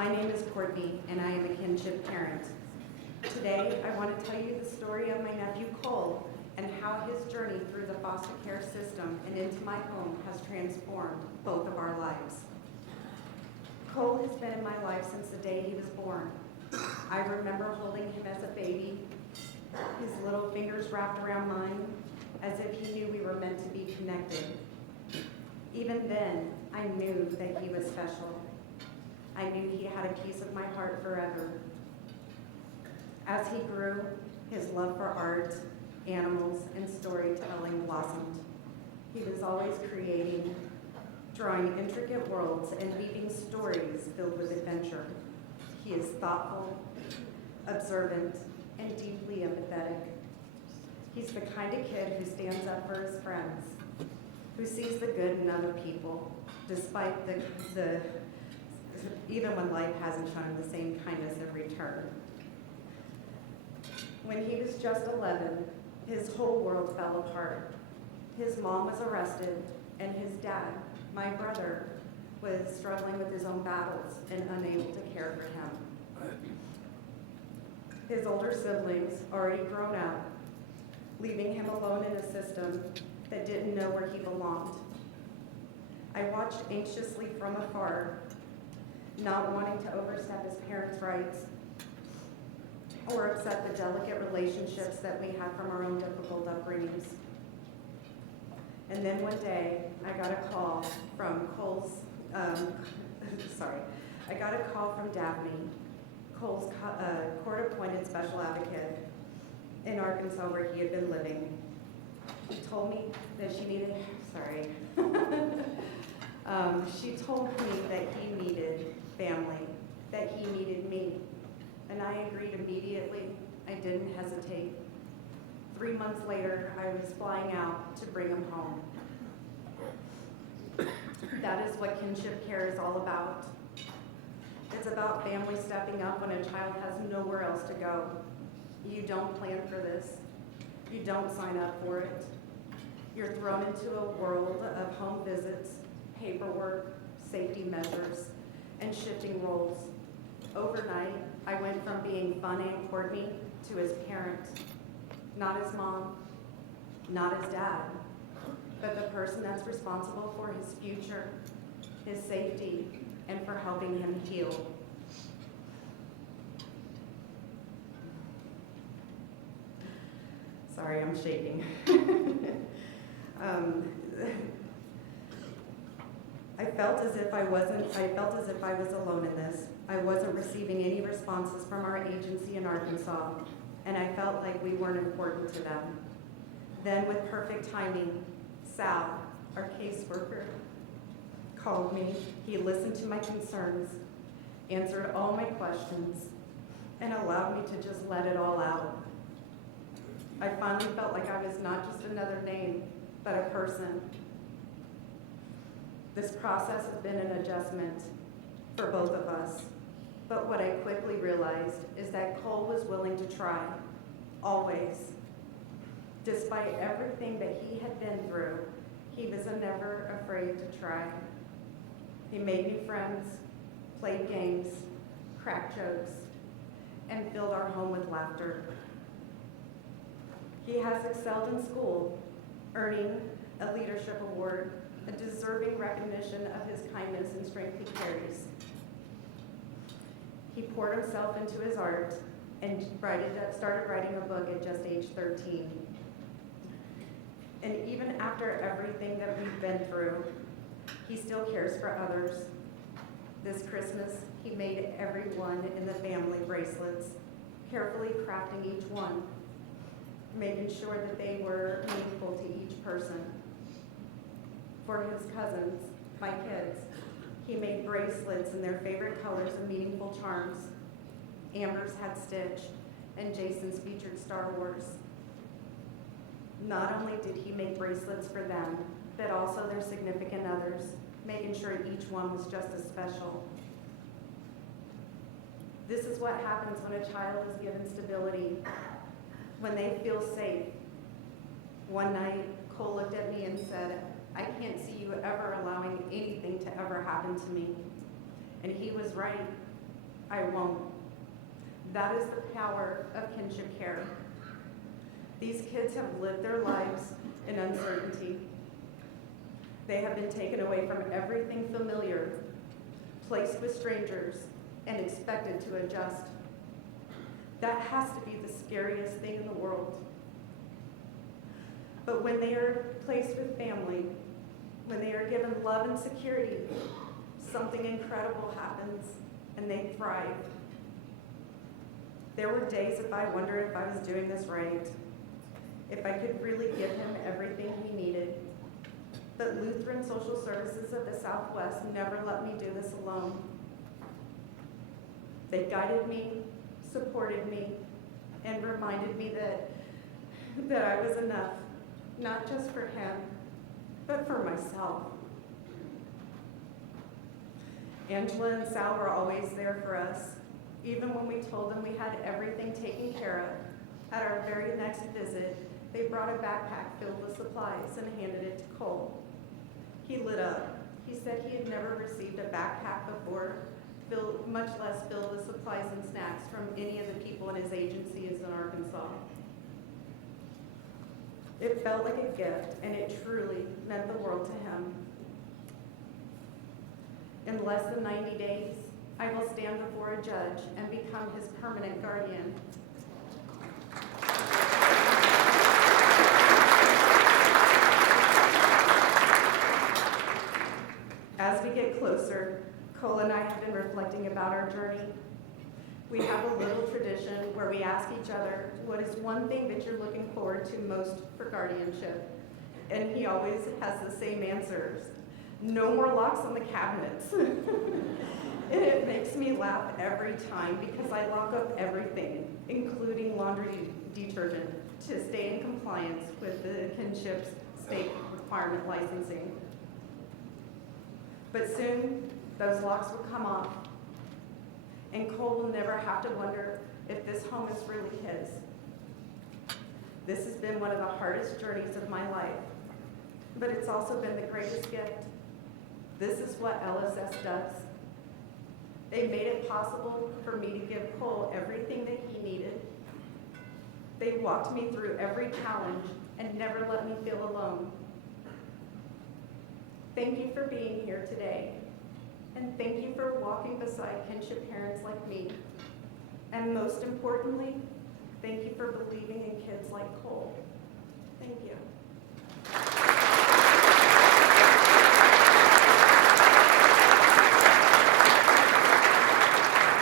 My name is Cortney, and I am a kinship parent. Today, I want to tell you the story of my nephew Cole and how his journey through the foster care system and into my home has transformed both of our lives. Cole has been in my life since the day he was born. I remember holding him as a baby, his little fingers wrapped around mine, as if he knew we were meant to be connected. Even then, I knew that he was special. I knew he had a piece of my heart forever. As he grew, his love for art, animals, and storytelling blossomed. He was always creating, drawing intricate worlds and weaving stories filled with adventure. He is thoughtful, observant, and deeply empathetic. He's the kind of kid who stands up for his friends, who sees the good in other people, despite even when life hasn't shown him the same kindness in return. When he was just 11, his whole world fell apart. His mom was arrested, and his dad, my brother, was struggling with his own battles and unable to care for him. His older siblings, already grown up, leaving him alone in a system that didn't know where he belonged. I watched anxiously from afar, not wanting to overstep his parents' rights or upset the delicate relationships that we had from our own difficult upbringings. And then one day, I got a call from Daphne, Cole's court-appointed special advocate in Arkansas where he had been living. She told me that she needed, she told me that he needed family, that he needed me. And I agreed immediately. I didn't hesitate. 3 months later, I was flying out to bring him home. That is what kinship care is all about. It's about family stepping up when a child has nowhere else to go. You don't plan for this. You don't sign up for it. You're thrown into a world of home visits, paperwork, safety measures, and shifting roles. Overnight, I went from being fun Aunt Cortney to his parent. Not his mom, not his dad, but the person that's responsible for his future, his safety, and for helping him heal. Sorry, I'm shaking. I felt as if I was alone in this. I wasn't receiving any responses from our agency in Arkansas, and I felt like we weren't important to them. Then, with perfect timing, Sal, our caseworker, called me. He listened to my concerns, answered all my questions, and allowed me to just let it all out. I finally felt like I was not just another name, but a person. This process has been an adjustment for both of us. But what I quickly realized is that Cole was willing to try, always. Despite everything that he had been through, he was never afraid to try. He made new friends, played games, cracked jokes, and filled our home with laughter. He has excelled in school, earning a leadership award, a deserving recognition of his kindness and strength he carries. He poured himself into his art and started writing a book at just age 13. And even after everything that we've been through, he still cares for others. This Christmas, he made everyone in the family bracelets, carefully crafting each one, making sure that they were meaningful to each person. For his cousins, my kids, he made bracelets in their favorite colors and meaningful charms. Amber's had Stitch, and Jason's featured Star Wars. Not only did he make bracelets for them, but also their significant others, making sure each one was just as special. This is what happens when a child is given stability, when they feel safe. One night, Cole looked at me and said, "I can't see you ever allowing anything to ever happen to me." And he was right. I won't. That is the power of kinship care. These kids have lived their lives in uncertainty. They have been taken away from everything familiar, placed with strangers, and expected to adjust. That has to be the scariest thing in the world. But when they are placed with family, when they are given love and security, something incredible happens and they thrive. There were days I wondered if I was doing this right, if I could really give him everything he needed. But Lutheran Social Services of the Southwest never let me do this alone. They guided me, supported me, and reminded me that I was enough, not just for him, but for myself. Angela and Sal were always there for us, even when we told them we had everything taken care of. At our very next visit, they brought a backpack filled with supplies and handed it to Cole. He lit up. He said he had never received a backpack before, much less filled with supplies and snacks from any of the people in his agencies in Arkansas. It felt like a gift, and it truly meant the world to him. In less than 90 days, I will stand before a judge and become his permanent guardian. As we get closer, Cole and I have been reflecting about our journey. We have a little tradition where we ask each other, what is one thing that you're looking forward to most for guardianship? And he always has the same answers. No more locks on the cabinets. And it makes me laugh every time because I lock up everything, including laundry detergent, to stay in compliance with the kinship's state requirement licensing. But soon, those locks will come off, and Cole will never have to wonder if this home is really his. This has been one of the hardest journeys of my life, but it's also been the greatest gift. This is what LSS does. They made it possible for me to give Cole everything that he needed. They walked me through every challenge and never let me feel alone. Thank you for being here today, and thank you for walking beside kinship parents like me. And most importantly, thank you for believing in kids like Cole. Thank you.